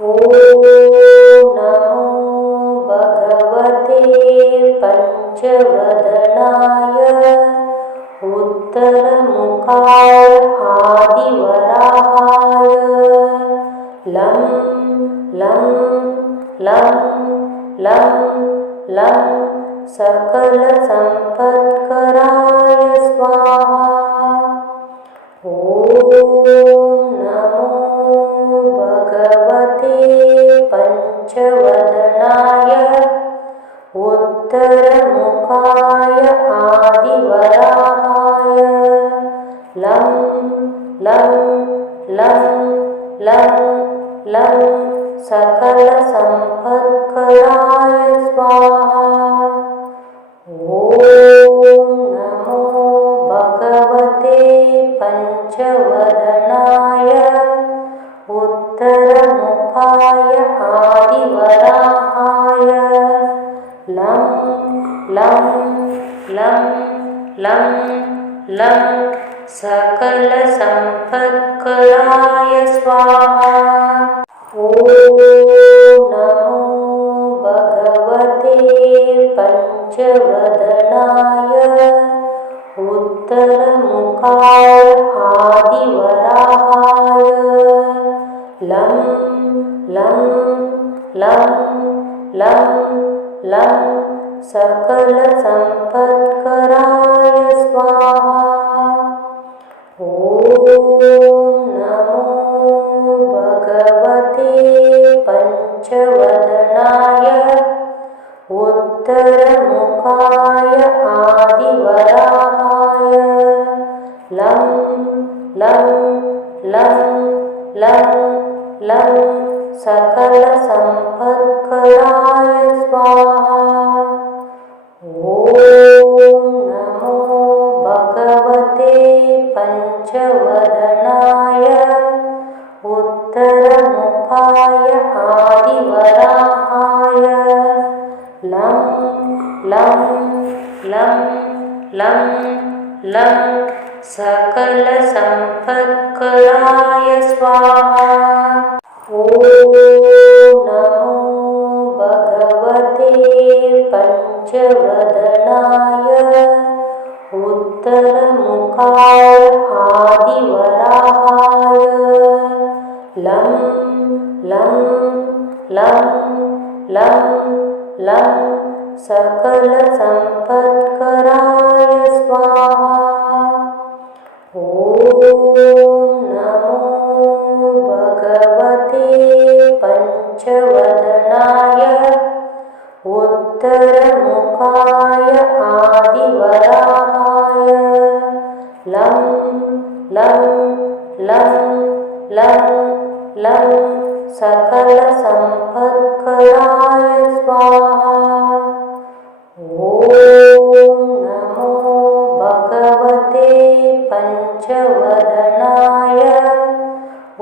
ॐ नमो भगवते पञ्चवदनाय उत्तरमुखाय आदिवराहाय लं लं लं लं लं सकलसम्पत्कराय स्वाहा। ॐ नमो भगवते पञ्चवदनाय उत्तरमुखाय आदिवराहाय लं लं लं लं लं सकलसम्पत्कराय स्वाहा। ॐ नमो भगवते पञ्चवदनाय उत्तरमुखाय आदिवराहाय लं लं लं लं लं सकलसम्पत्कराय स्वाहा। ॐ नमो भगवते पञ्चवदनाय उत्तरमुखाय आदिवराहाय लं लं लं लं लं सकलसम्पत्कराय स्वाहा। ॐ नमो भगवते पञ्चवदनाय उत्तरमुखाय आदिवराहाय लं लं लं लं लं सकलसम्पत्कराय स्वाहा। ॐ नमो भगवते पञ्चवदनाय उत्तरमुखाय आदिवराहाय लं लं लं लं लं सकलसम्पत्कराय स्वाहा। ॐ नमो भगवते पञ्चवदनाय उत्तरमुखाय आदिवराहाय लं लं लं लं लं सकलसम्पत्कराय स्वाहा। ॐ नमो भगवते पञ्चवदनाय उत्तरमुखाय आदिवराहाय लं लं लं लं लं सकलसम्पत्कराय स्वाहा। ॐ नमो भगवते पञ्चवदनाय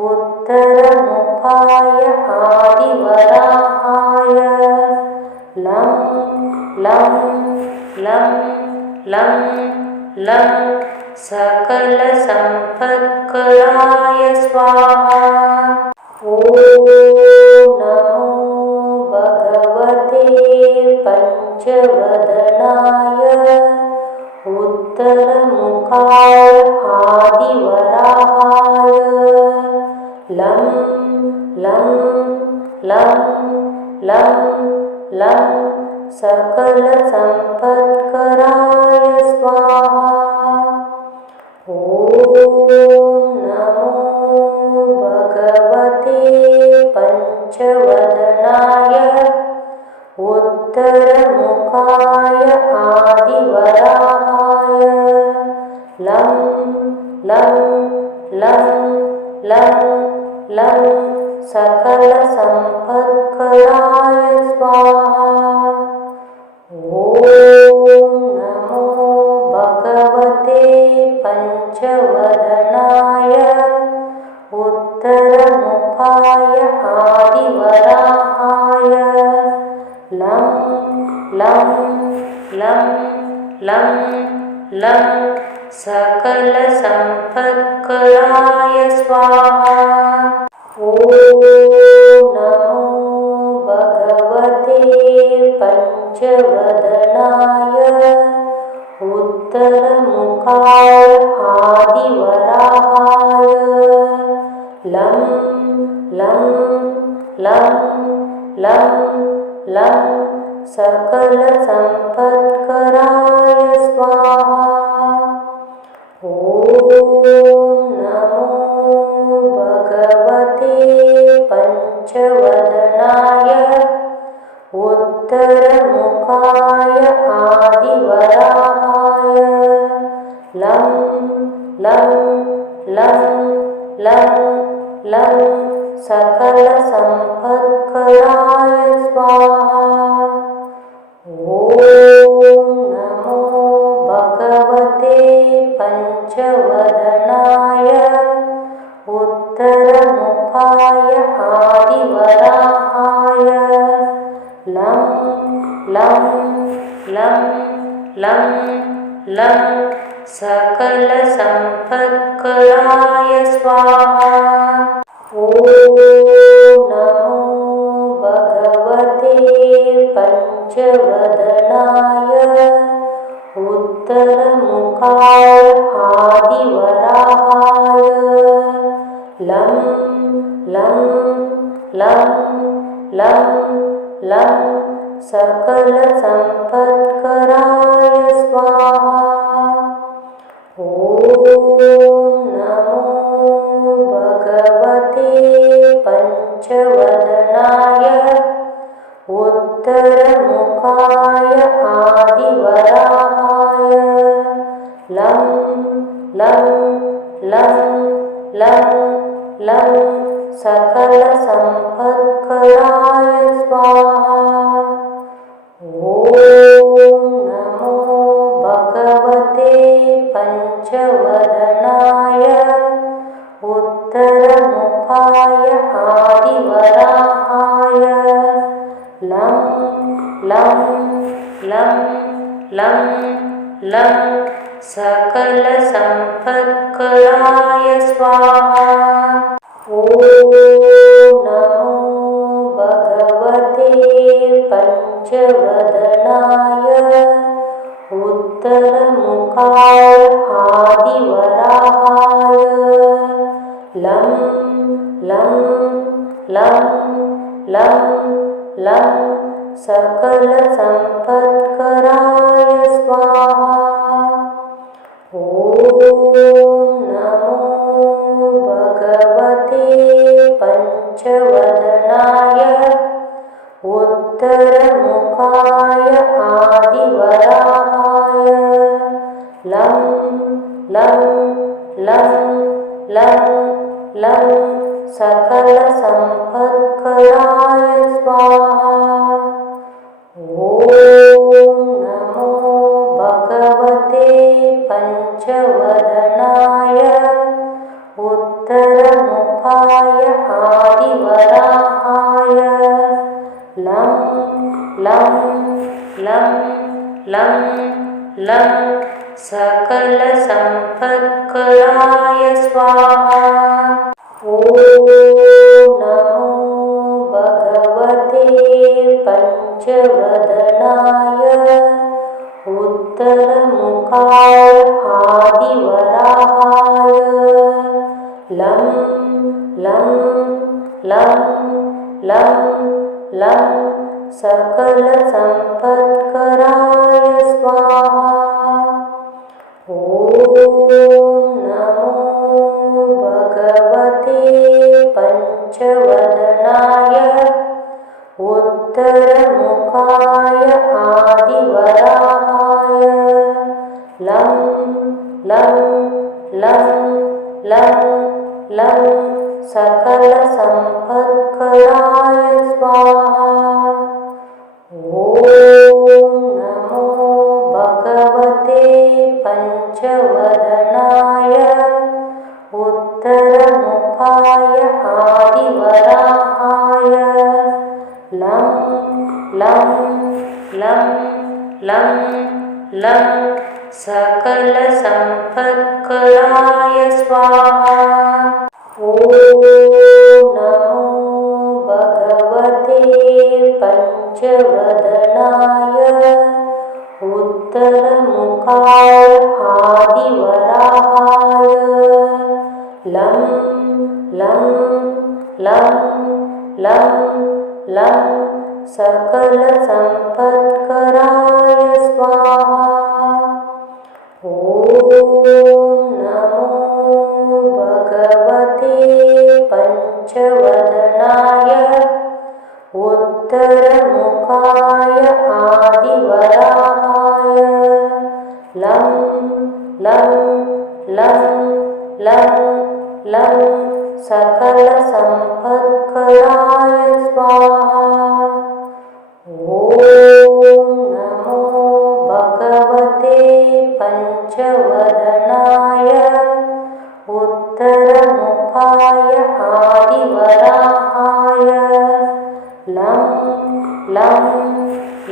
उत्तरमुखाय आदिवराहाय लं लं लं लं लं सकलसम्पत्कराय स्वाहा। ॐ नमो भगवते पञ्चवदनाय उत्तरमुखाय आदिवराहाय लं लं लं लं लं सकलसम्पत्कराय स्वाहा। ॐ नमो भगवते पञ्चवदनाय उत्तरमुखाय आदिवराहाय लं लं लं लं लं सकलसम्पत्कराय स्वाहा। ॐ नमो भगवते पञ्चवदनाय उत्तरमुखाय आदिवराहाय लं लं लं लं लं सकलसम्पत्कराय स्वाहा। ॐ पञ्चवदनाय उत्तरमुखाय आदिवराहाय लं लं लं लं लं सकलसम्पत्कराय स्वाहा। ॐ नमो भगवते पञ्चवदनाय उत्तरमुखाय आदिवराहाय लं लं लं लं लं सकलसम्पत्कराय स्वाहा। ॐ नमो भगवते पञ्चवदनाय उत्तरमुखाय आदिवराहाय लं लं लं लं लं सकलसम्पत्कराय स्वाहा। ॐ नमो भगवते पञ्चवदनाय उत्तरमुखाय आदिवराहाय लं लं लं लं लं सकलसम्पत्कराय स्वाहा। ॐ नमो भगवते पञ्चवदनाय उत्तरमुखाय आदिवराहाय लं लं लं लं लं सकलसम्पत्कराय स्वाहा। ॐ नमो भगवते पञ्चवदनाय उत्तरमुखाय आदिवराहाय लं लं लं लं लं सकलसम्पत्कराय स्वाहा। ॐ नमो भगवते पञ्चवदनाय उत्तरमुखाय आदिवराहाय लं लं लं लं लं सकलसम्पत्कराय स्वाहा। ॐ नमो भगवते पञ्चवदनाय उत्तरमुखाय आदिवराहाय लं लं लं लं लं सकलसम्पत्कराय स्वाहा। ॐ नमो भगवते पञ्चवदनाय उत्तरमुखाय आदिवराहाय लं लं लं लं लं सकलसम्पत्कराय स्वाहा। ॐ नमो भगवते पञ्चवदनाय उत्तरमुखाय आदिवराहाय लं लं लं लं लं सकलसम्पत्कराय स्वाहा। ॐ नमो भगवते पञ्चवदनाय उत्तरमुखाय आदिवराहाय लं लं लं लं लं सकलसम्पत्कराय स्वाहा। ॐ नमो भगवते पञ्चवदनाय उत्तरमुखाय आदिवराहाय लं लं लं लं लं सकलसम्पत्कराय स्वाहा। ॐ नमो भगवते पञ्चवदनाय उत्तरमुखाय आदिवराहाय लं लं लं लं लं सकलसम्पत्कराय स्वाहा। ॐ नमो भगवते पञ्चवदनाय उत्तरमुखाय आदिवराहाय लं लं लं लं लं सकलसम्पत्कराय स्वाहा। ॐ नमो भगवते पञ्चवदनाय उत्तरमुखाय आदिवराहाय लं लं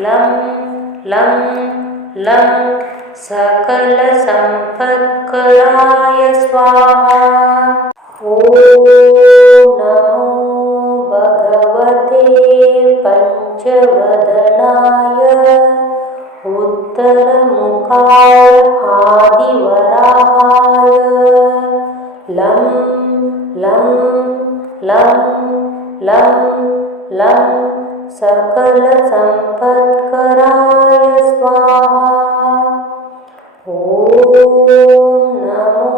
लं लं लं सकलसम्पत्कराय स्वाहा। ॐ नमो भगवते पञ्चवदनाय उत्तरमुखाय आदिवराहाय लं लं लं लं लं सकलसम्पत्कराय स्वाहा। ॐ नमो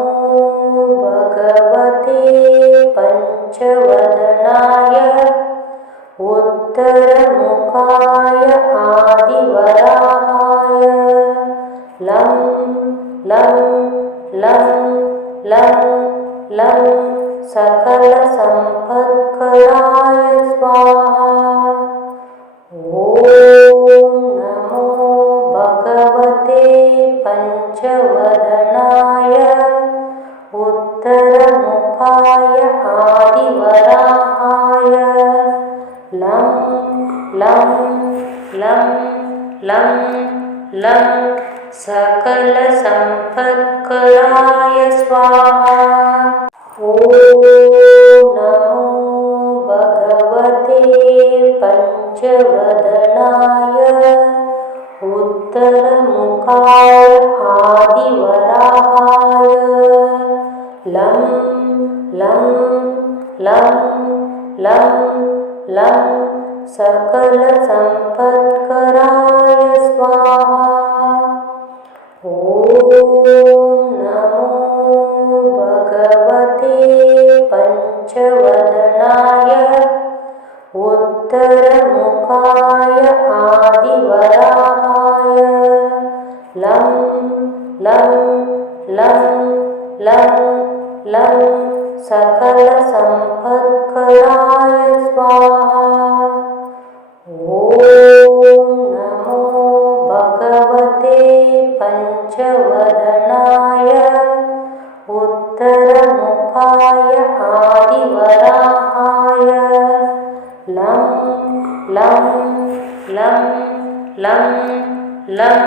भगवते पञ्चवदनाय उत्तरमुखाय आदिवराहाय लं लं लं लं लं सकलसम्पत्कराय स्वाहा। ॐ नमो भगवते पञ्चवदनाय उत्तरमुखाय आदिवराहाय लं लं लं लं लं सकलसम्पत्कराय स्वाहा। ॐ नमो भगवते पञ्चवदनाय उत्तरमुखाय आदिवराहाय लं लं लं लं लं सकलसम्पत्कराय स्वाहा। ॐ नमो भगवते पञ्चवदनाय उत्तरमुखाय आदिवराहाय लं लं लं लं लं सकलसम्पत्कराय स्वाहा। ॐ नमो भगवते पञ्चवदनाय उत्तरमुखाय आदिवराहाय लं लं लं लं लं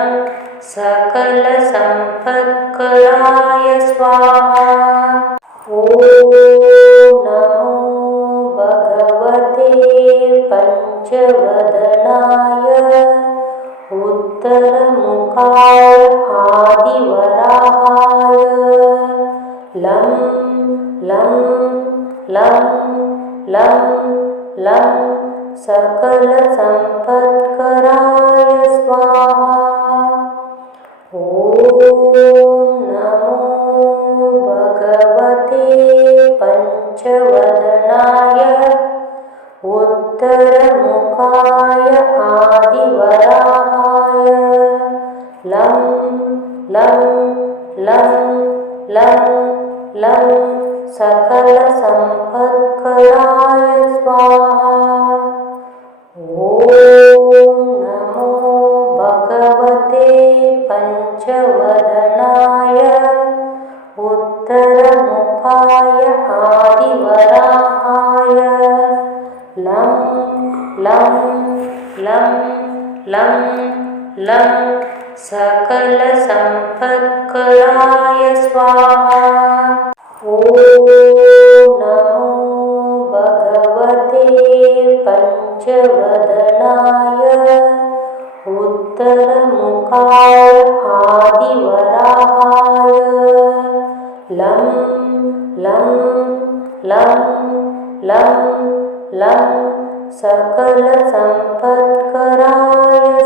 सकलसम्पत्कराय स्वाहा। ॐ नमो भगवते पञ्चवदनाय उत्तरमुखाय आदिवराहाय लं लं लं लं लं सकलसम्पत्कराय स्वाहा। ॐ नमो भगवते पञ्चवदनाय उत्तरमुखाय आदिवराहाय लं लं लं लं लं सकलसम्पत्कराय स्वाहा। ॐ नमो भगवते पञ्चवदनाय उत्तरमुखाय आदिवराहाय लं लं लं लं लं सकलसम्पत्कराय स्वाहा। ॐ नमो भगवते पञ्चवदनाय पञ्चवदनाय उत्तरमुखाय आदिवराहाय लं लं लं लं लं सकलसम्पत्कराय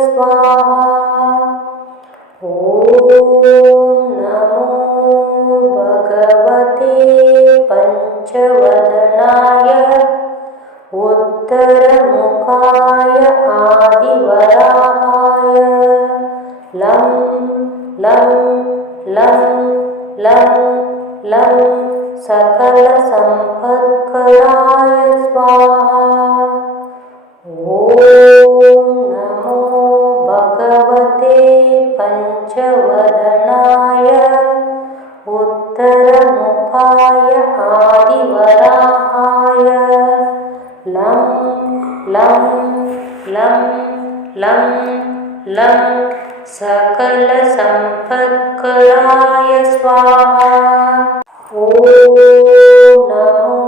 स्वाहा। ॐ नमो भगवते पञ्चवदनाय उत्तरमुखाय आदिवराहाय लं लं लं लं लं सकलसम्पत्कराय स्वाहा। ॐ नमो भगवते पञ्चवदनाय उत्तरमुखाय आदिवराहाय लं लं लं लं लं सकलसम्पत्कराय स्वाहा। ॐ नमो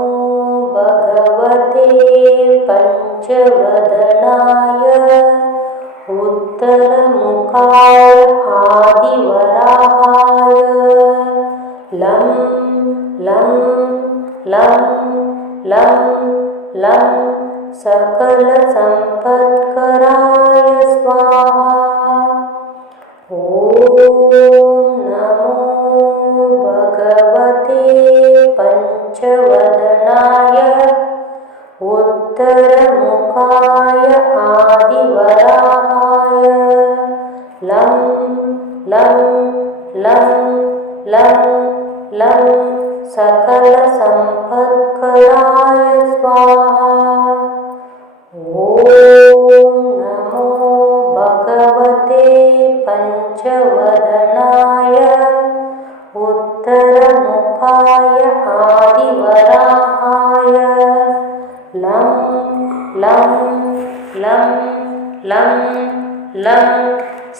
भगवते पञ्चवदनाय उत्तरमुखाय आदिवराहाय लं लं लं लं लं सकलसम्पत्कराय स्वाहा। ॐ नमो भगवते पञ्चवदनाय उत्तरमुखाय आदिवराहाय लं लं लं लं लं सकलसम्पत्कराय स्वाहा। ॐ नमो भगवते पञ्चवदनाय उत्तरमुखाय आदिवराहाय लं लं लं लं लं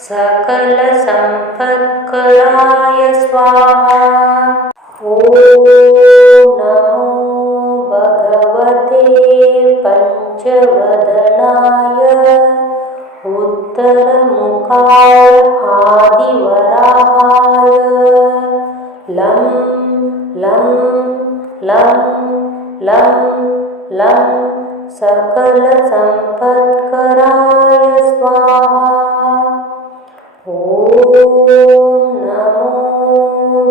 सकलसम्पत्कराय स्वाहा। ॐ नमो भगवते पञ्चवदनाय उत्तरमुखाय आदिवराहाय लं लं लं लं लं सकलसम्पत्कराय स्वाहा। ॐ नमो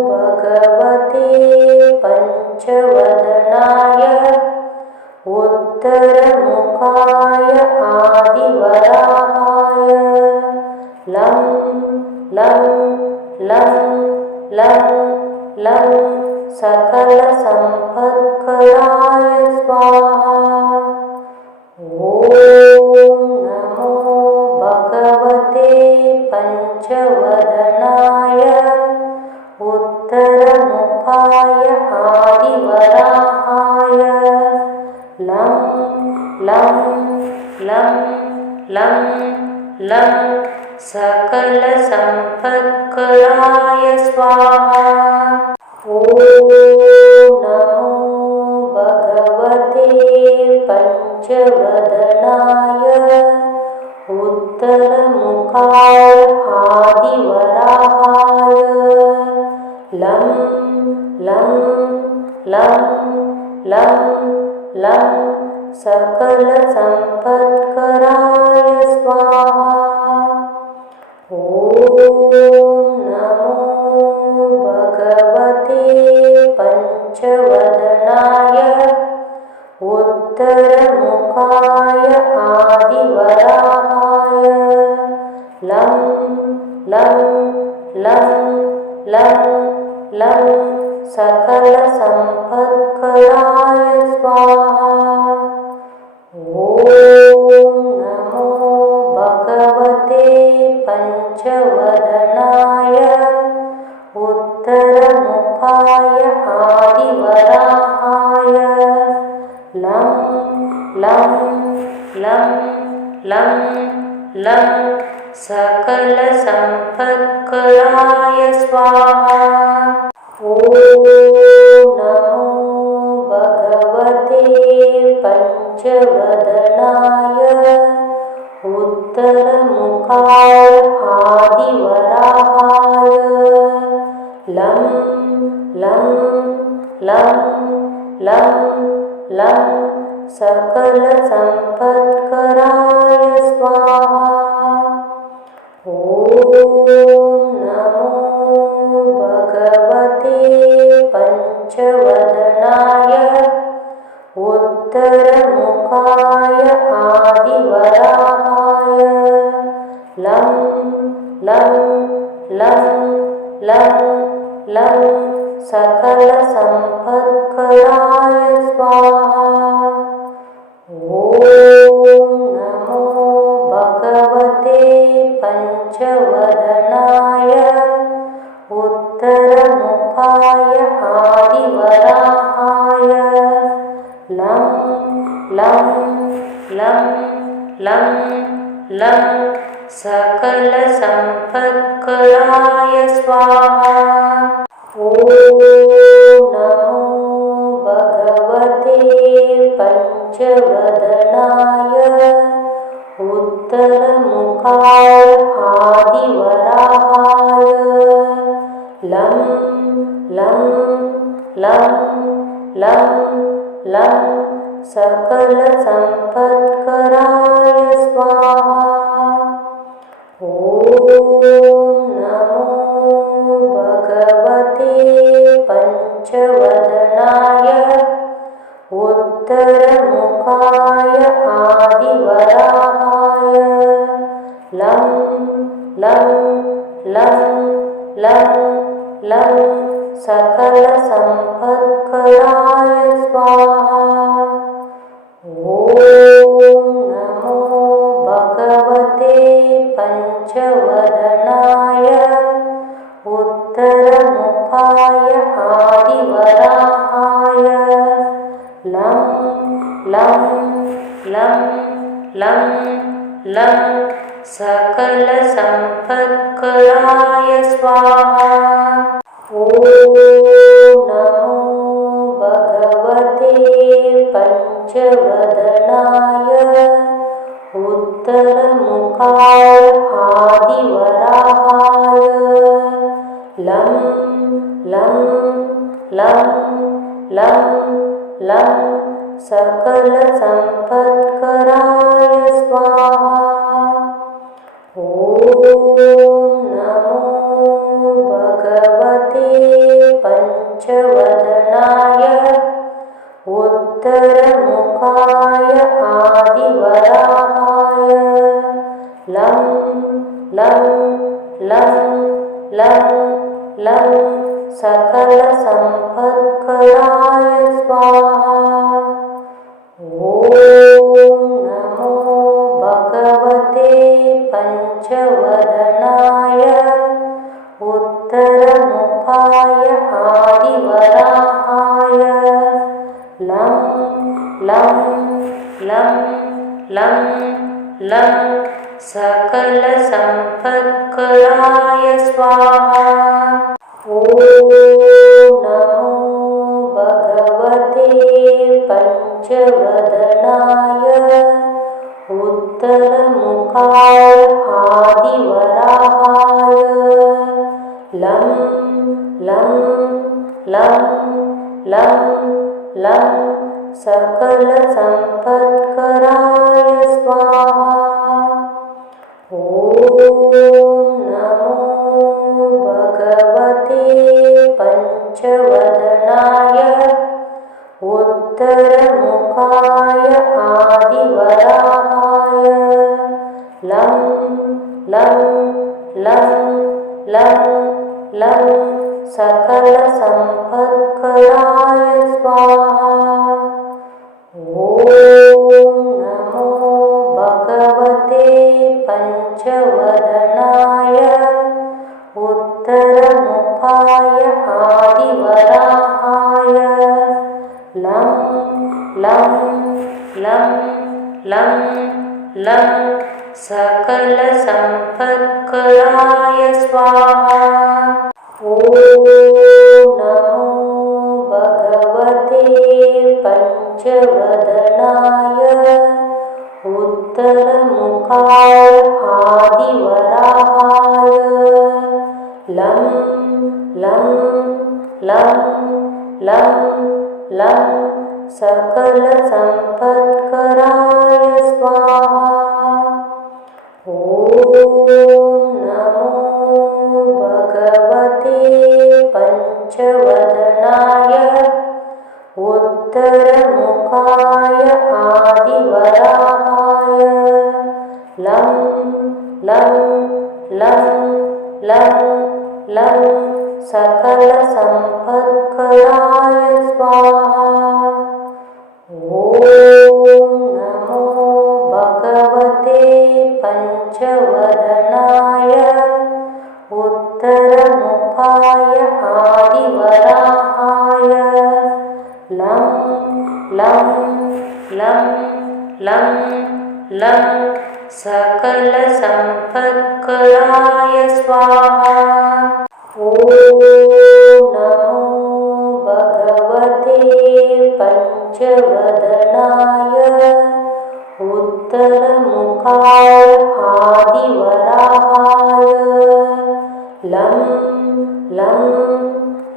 भगवते पञ्चवदनाय उत्तरमुखाय आदिवराहाय लं लं लं लं लं सकलसम्पत्कराय स्वाहा। ॐ नमो भगवते पञ्चवदनाय उत्तरमुखाय आदिवराहाय लं लं लं लं लं सकलसम्पत्कराय स्वाहा। ॐ नमो भगवते पञ्चवदनाय उत्तरमुखाय आदिवराहाय लं लं लं लं लं सकलसम्पत्कराय स्वाहा। ॐ नमो भगवते पञ्चवदनाय उत्तरमुखाय आदिवराहाय लं लं लं लं लं सकलसम्पत्कराय स्वाहा। ॐ नमो भगवते पञ्चवदनाय उत्तरमुखाय आदिवराहाय लं लं लं लं लं सकलसम्पत्कराय स्वाहा। ॐ नमो भगवते पञ्चवदनाय उत्तरमुखाय आदिवराहाय लं लं लं लं लं सकलसम्पत्कराय स्वाहा। ॐ नमो भगवते पञ्चवदनाय उत्तरमुखाय आदिवराहाय लं लं लं लं लं सकलसम्पत्कराय स्वाहा। ॐ नमो भगवते पञ्चवदनाय उत्तरमुखाय आदिवराहाय लं लं लं लं लं सकलसम्पत्कराय स्वाहा। ॐ नमो भगवते पञ्चवदनाय उत्तरमुखाय आदिवराहाय लं लं लं लं लं सकलसम्पत्कराय स्वाहा। ॐ नमो भगवते पञ्चवदनाय उत्तरमुखाय आदिवराहाय लं लं लं लं लं सकलसम्पत्कराय स्वाहा। ॐ नमो भगवते पञ्चवदनाय उत्तरमुखाय आदिवराहाय लं लं लं लं लं सकलसम्पत्कराय स्वाहा। ॐ नमो भगवते पञ्चवदनाय उत्तरमुखाय आदिवराहाय लं लं लं लं लं सकलसम्पत्कराय स्वाहा। ॐ नमो भगवते पञ्चवदनाय उत्तरमुखाय आदिवराहाय लं लं लं लं लं सकलसम्पत्कराय स्वाहा। ॐ नमो भगवते पञ्चवदनाय उत्तरमुखाय आदिवराहाय लं लं लं लं लं सकलसम्पत्कराय स्वाहा। ॐ नमो भगवते पञ्चवदनाय उत्तरमुखाय आदिवराहाय लं लं लं लं लं सकलसम्पत्कराय स्वाहा। ॐ नमो भगवते पञ्चवदनाय उत्तरमुखाय आदिवराहाय लं लं लं लं लं सकलसम्पत्कराय स्वाहा। ॐ नमो भगवते पञ्चवदनाय उत्तरमुखाय आदिवराहाय लं लं लं लं लं सकलसम्पत्कराय स्वाहा। ॐ नमो भगवते पञ्चवदनाय उत्तरमुखाय आदिवराहाय लं लं लं लं लं सकलसम्पत्कराय स्वाहा। ॐ नमो भगवते पञ्चवदनाय उत्तरमुखाय आदिवराहाय लं लं लं लं लं सकलसम्पत्कराय स्वाहा। ॐ नमो भगवते पञ्चवदनाय उत्तरमुखाय आदिवराहाय लं लं लं लं लं सकलसम्पत्कराय स्वाहा। ॐ नमो भगवते पञ्चवदनाय उत्तरमुखाय आदिवराहाय लं लं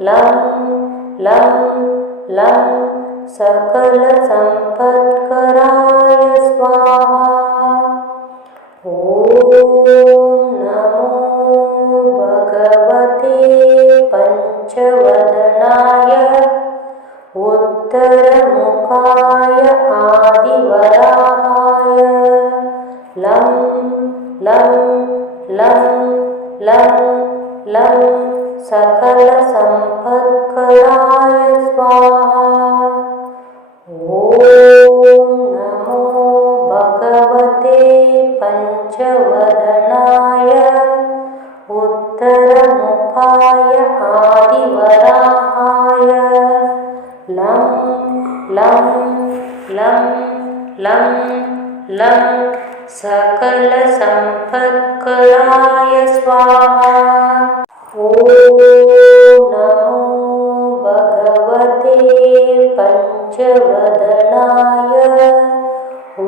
लं लं लं सकलसम्पत्कराय स्वाहा। ॐ नमो भगवते पञ्चवदनाय उत्तरमुखाय आदिवराहाय लं लं लं लं लं सकलसम्पत्कराय स्वाहा। ॐ नमो भगवते पञ्चवदनाय उत्तरमुखाय आदिवराहाय लं लं लं लं लं सकलसम्पत्कराय स्वाहा। ॐ नमो भगवते पञ्चवदनाय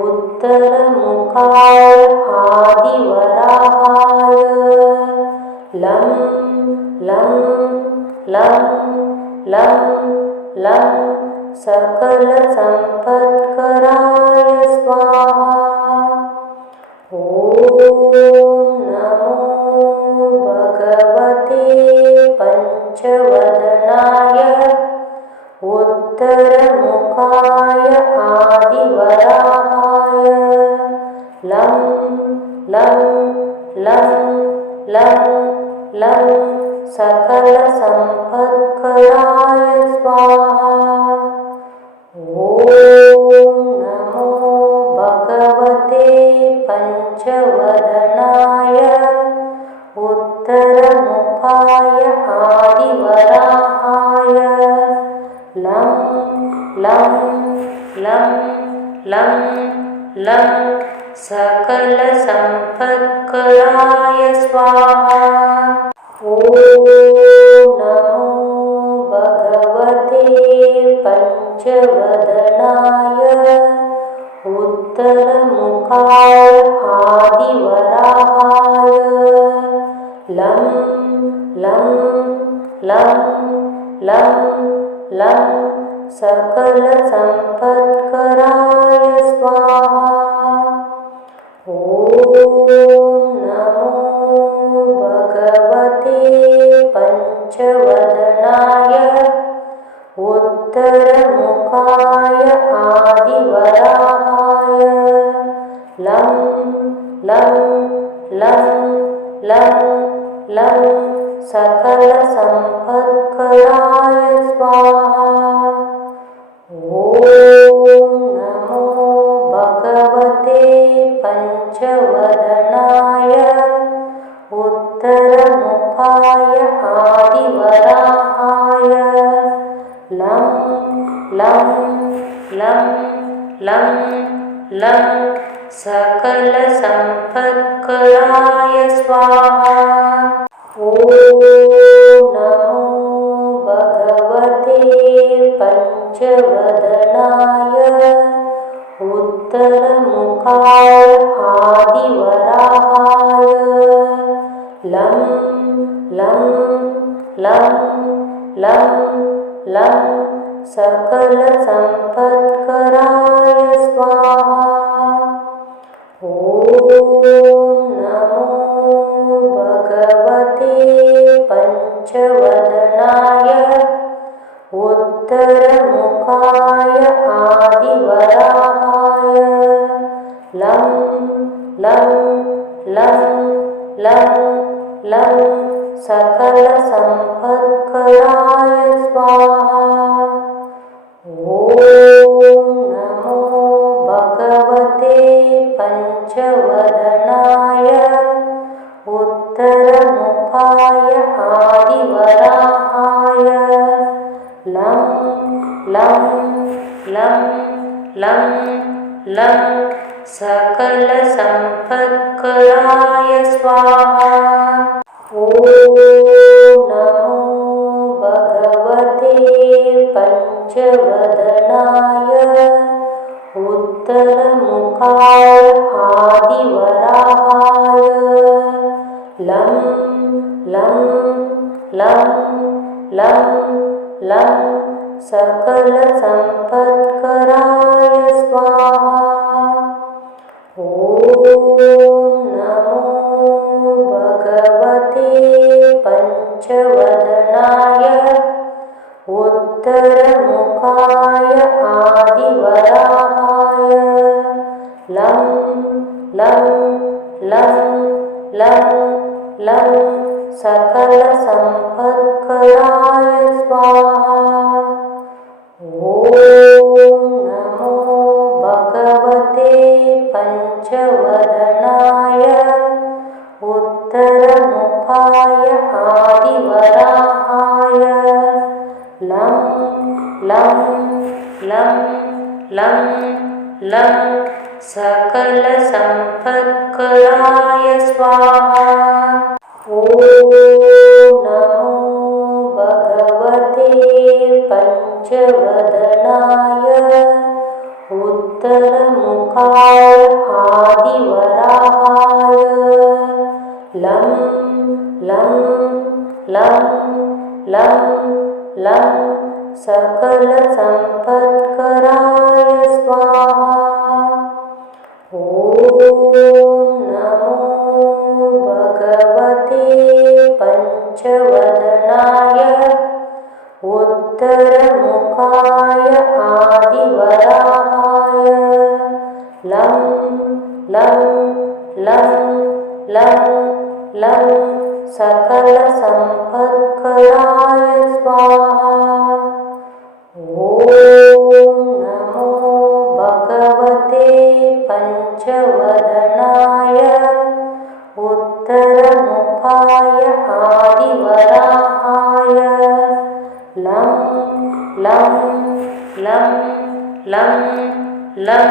उत्तरमुखाय आदिवराहाय लं लं लं लं लं सकलसम्पत्कराय स्वाहा। ॐ नमो भगवते पञ्चवदनाय उत्तरमुखाय आदिवराहाय लं लं लं लं लं सकलसम्पत्कराय स्वाहा। ॐ नमो भगवते पञ्चवदनाय उत्तरमुखाय आदिवराहाय लं लं लं लं लं सकलसम्पत्कराय स्वाहा। ॐ नमो भगवते पञ्चवदनाय उत्तरमुखाय आदिवराहाय लं लं लं लं लं सकलसम्पत्कराय स्वाहा। ॐ नमो भगवते पञ्चवदनाय उत्तरमुखाय आदिवराहाय लं लं लं लं लं सकलसम्पत्कराय स्वाहा। ॐ नमो भगवते पञ्चवदनाय उत्तरमुखाय आदिवराहाय लं लं लं लं लं सकलसम्पत्कराय स्वाहा। ॐ नमो भगवते पञ्चवदनाय उत्तरमुखाय आदिवराहाय लं लं लं लं लं सकलसम्पत्कराय स्वाहा। ॐ नमो भगवते पञ्चवदनाय उत्तरमुखाय आदिवराहाय लं लं लं लं लं सकलसम्पत्कराय स्वाहा। ॐ नमो भगवते पञ्चवदनाय उत्तरमुखाय आदिवराहाय लं लं लं लं लं सकलसम्पत्कराय स्वाहा। ॐ नमो भगवते पञ्चवदनाय उत्तरमुखाय आदिवराहाय लं लं लं लं लं सकलसम्पत्कराय स्वाहा। ॐ नमो भगवते पञ्चवदनाय उत्तरमुखाय आदिवराहाय लं लं लं लं लं सकलसम्पत्कराय स्वाहा। ॐ नमो भगवते पञ्चवदनाय उत्तरमुखाय आदिवराहाय लं लं लं लं लं सकलसम्पत्कराय स्वाहा। ॐ नमो भगवते पञ्चवदनाय उत्तरमुखाय आदिवराहाय लं लं लं लं लं सकलसम्पत्कराय स्वाहा। ॐ नमो भगवते पञ्चवदनाय उत्तरमुखाय आदिवराहाय लं लं लं लं लं सकलसम्पत्कराय स्वाहा। ॐ नमो भगवते पञ्चवदनाय उत्तरमुखाय आदिवराहाय लं लं लं लं लं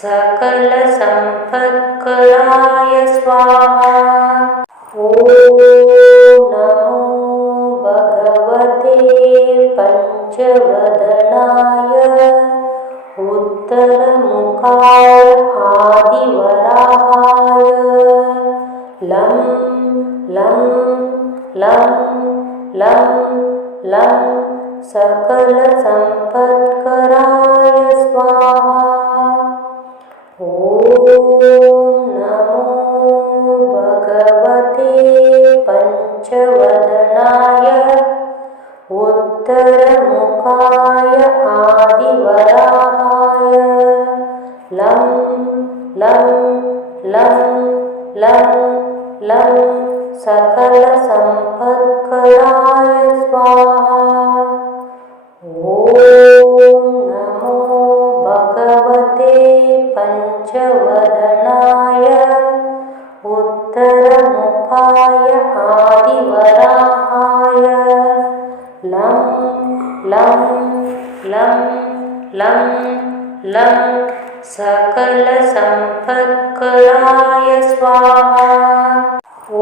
सकलसम्पत्कराय स्वाहा। ॐ नमो भगवते पञ्चवदनाय उत्तरमुखाय आदिवराहाय लं लं लं लं लं सकलसम्पत्कराय स्वाहा। ॐ नमो भगवते पञ्चवदनाय उत्तरमुखाय आदिवराहाय लं लं लं लं लं सकलसम्पत्कराय स्वाहा। ॐ नमो भगवते पञ्चवदनाय उत्तरमुखाय आदिवराहाय लं लं लं लं लं सकलसम्पत्कराय स्वाहा। ॐ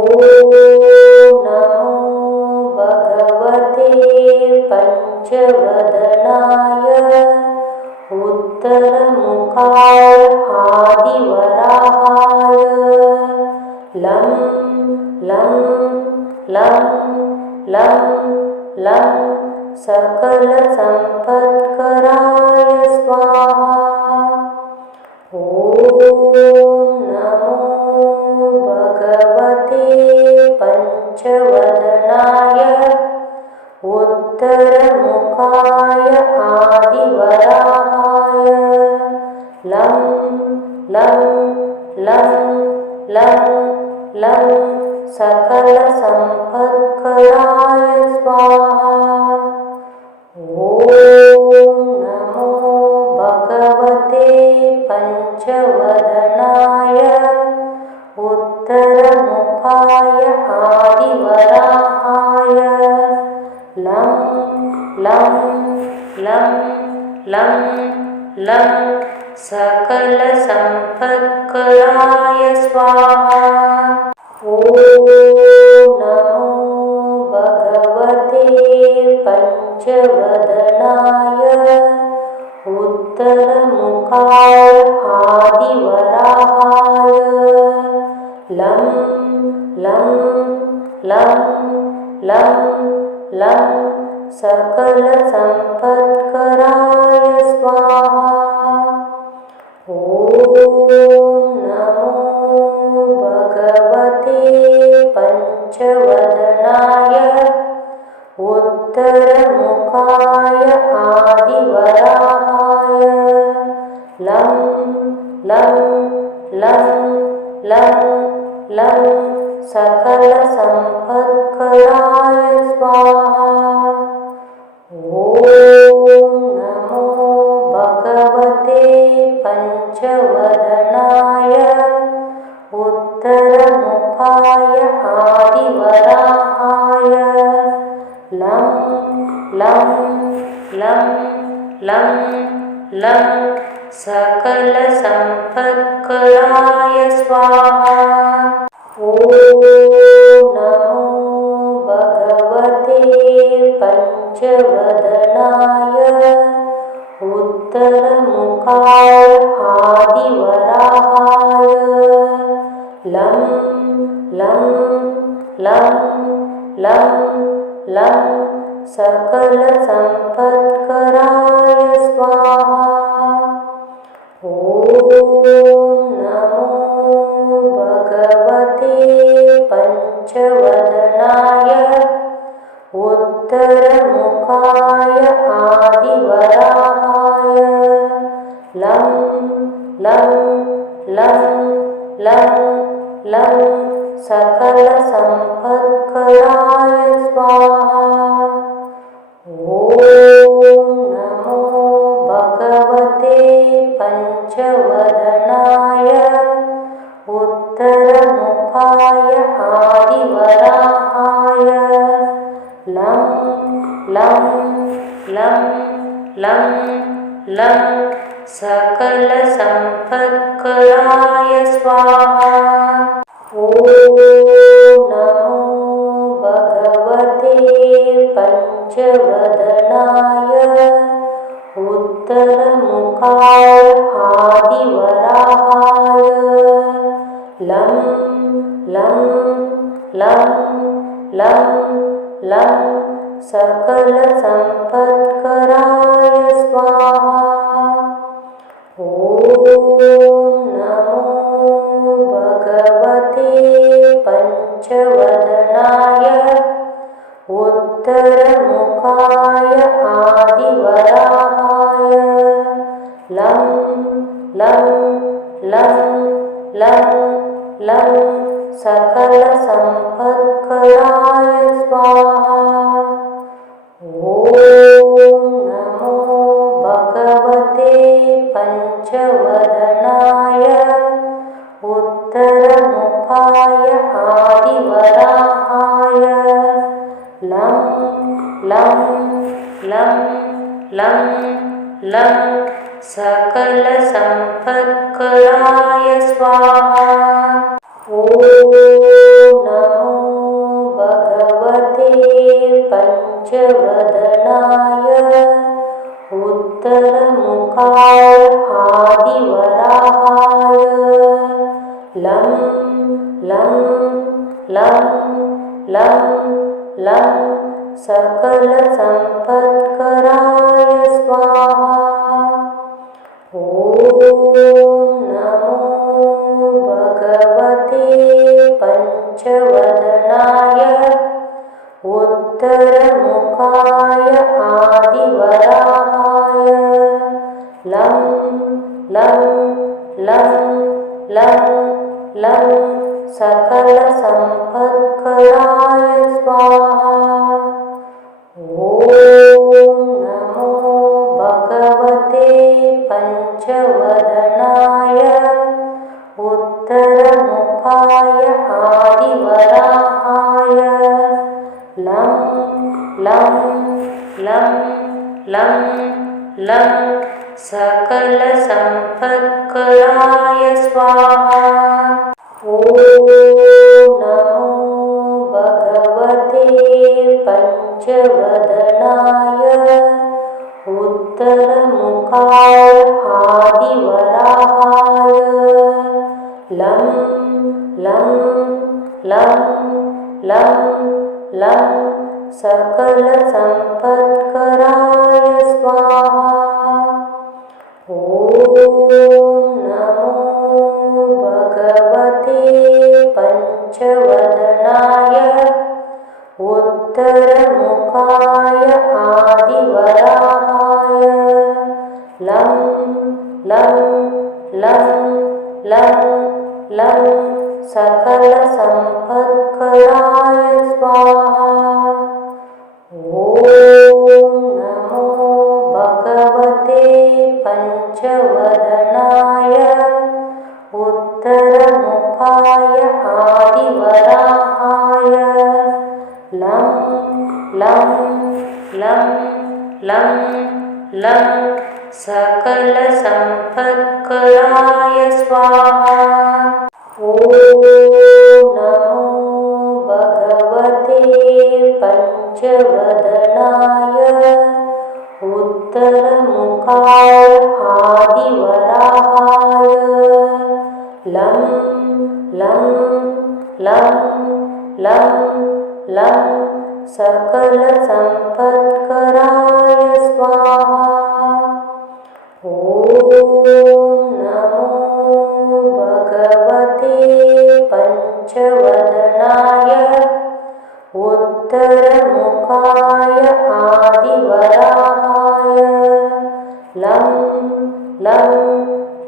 नमो भगवते पञ्चवदनाय उत्तरमुखाय आदिवराहाय लं लं लं लं लं सकलसम्पत्कराय स्वाहा। ॐ नमो भगवते पञ्चवदनाय उत्तरमुखाय आदिवराहाय लं लं लं लं लं सकलसम्पत्कराय स्वाहा। ॐ नमो भगवते पञ्चवदनाय उत्तरमुखाय आदिवराहाय लं लं लं लं लं सकलसम्पत्कराय स्वाहा। ॐ नमो भगवते पञ्चवदनाय उत्तरमुखाय आदिवराहाय लं लं लं लं लं सकलसम्पत्कराय स्वाहा। ॐ नमो भगवते पञ्चवदनाय उत्तरमुखाय आदिवराहाय लं लं लं लं लं सकलसम्पत्कराय स्वाहा। ॐ नमो भगवते पञ्चवदनाय उत्तरमुखाय आदिवराहाय लं लं लं लं लं सकलसम्पत्कराय स्वाहा। ॐ नमो भगवते पञ्चवदनाय उत्तरमुखाय आदिवराहाय लं लं लं लं लं सकलसम्पत्कराय स्वाहा। ॐ नमो भगवते पञ्चवदनाय उत्तरमुखाय आदिवराहाय लं लं लं लं लं सकलसम्पत्कराय स्वाहा। ॐ नमो भगवते पञ्चवदनाय उत्तरमुखाय आदिवराहाय लं लं लं लं लं सकलसम्पत्कराय स्वाहा। ॐ नमो भगवते पञ्चवदनाय उत्तरमुखाय आदिवराहाय लं लं लं लं लं सकलसम्पत्कराय स्वाहा। ॐ नमो भगवते पञ्चवदनाय उत्तरमुखाय आदिवराहाय लं लं लं लं लं सकलसम्पत्कराय स्वाहा। ॐ नमो भगवते पञ्चवदनाय उत्तरमुखाय आदिवराहाय लं लं लं लं लं सकलसम्पत्कराय स्वाहा। ॐ नमो भगवते पञ्चवदनाय उत्तरमुखाय उत्तरमुखाय आदिवराहाय लं लं लं लं लं सकलसम्पत्कराय स्वाहा। ॐ नमो भगवते पञ्चवदनाय उत्तरमुखाय आदिवराहाय लं लं लं लं लं सकलसम्पत्कराय स्वाहा। ॐ नमो भगवते पञ्चवदनाय उत्तरमुखाय आदिवराहाय लं लं लं लं लं सकलसम्पत्कराय स्वाहा। ॐ नमो भगवते पञ्चवदनाय उत्तरमुखाय आदिवराहाय लं लं लं लं लं सकलसम्पत्कराय स्वाहा। ॐ नमो भगवते पञ्चवदनाय उत्तरमुखाय आदिवराहाय लं लं लं लं लं सकलसम्पत्कराय स्वाहा। ॐ नमो भगवते पञ्चवदनाय उत्तरमुखाय आदिवराहाय लं लं लं लं लं सकलसम्पत्कराय स्वाहा। ॐ नमो भगवते पञ्चवदनाय उत्तरमुखाय आदिवराहाय लं लं लं लं लं सकलसम्पत्कराय स्वाहा। ॐ नमो भगवते पञ्चवदनाय उत्तरमुखाय आदिवराहाय लं लं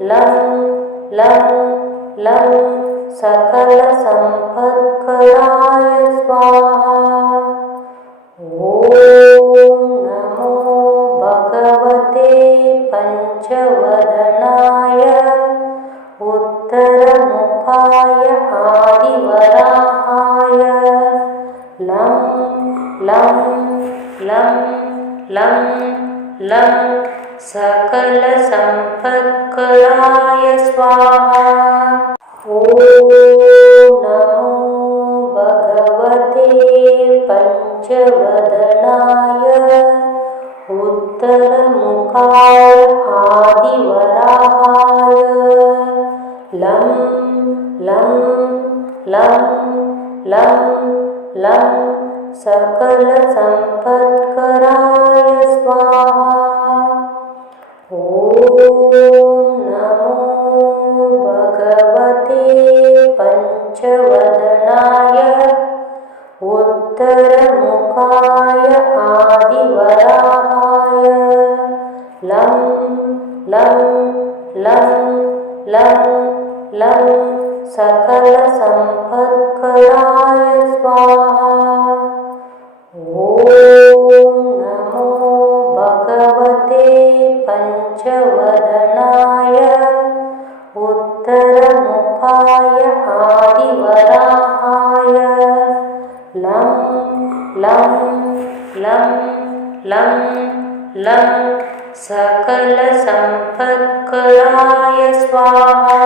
लं लं लं सकलसम्पत्कराय स्वाहा। ॐ नमो भगवते पञ्चवदनाय उत्तरमुखाय आदिवराहाय लं लं लं लं लं सकलसम्पत्कराय स्वाहा। ॐ नमो भगवते पञ्चवदनाय उत्तरमुखाय आदिवराहाय लं लं लं लं लं सकलसम्पत्कराय स्वाहा। ॐ नमो भगवते पञ्चवदनाय उत्तरमुखाय आदिवराहाय लं लं लं लं लं सकलसम्पत्कराय स्वाहा। ॐ नमो भगवते पञ्चवदनाय उत्तरमुखाय आदिवराहाय लं लं लं लं लं सकलसम्पत्कराय स्वाहा।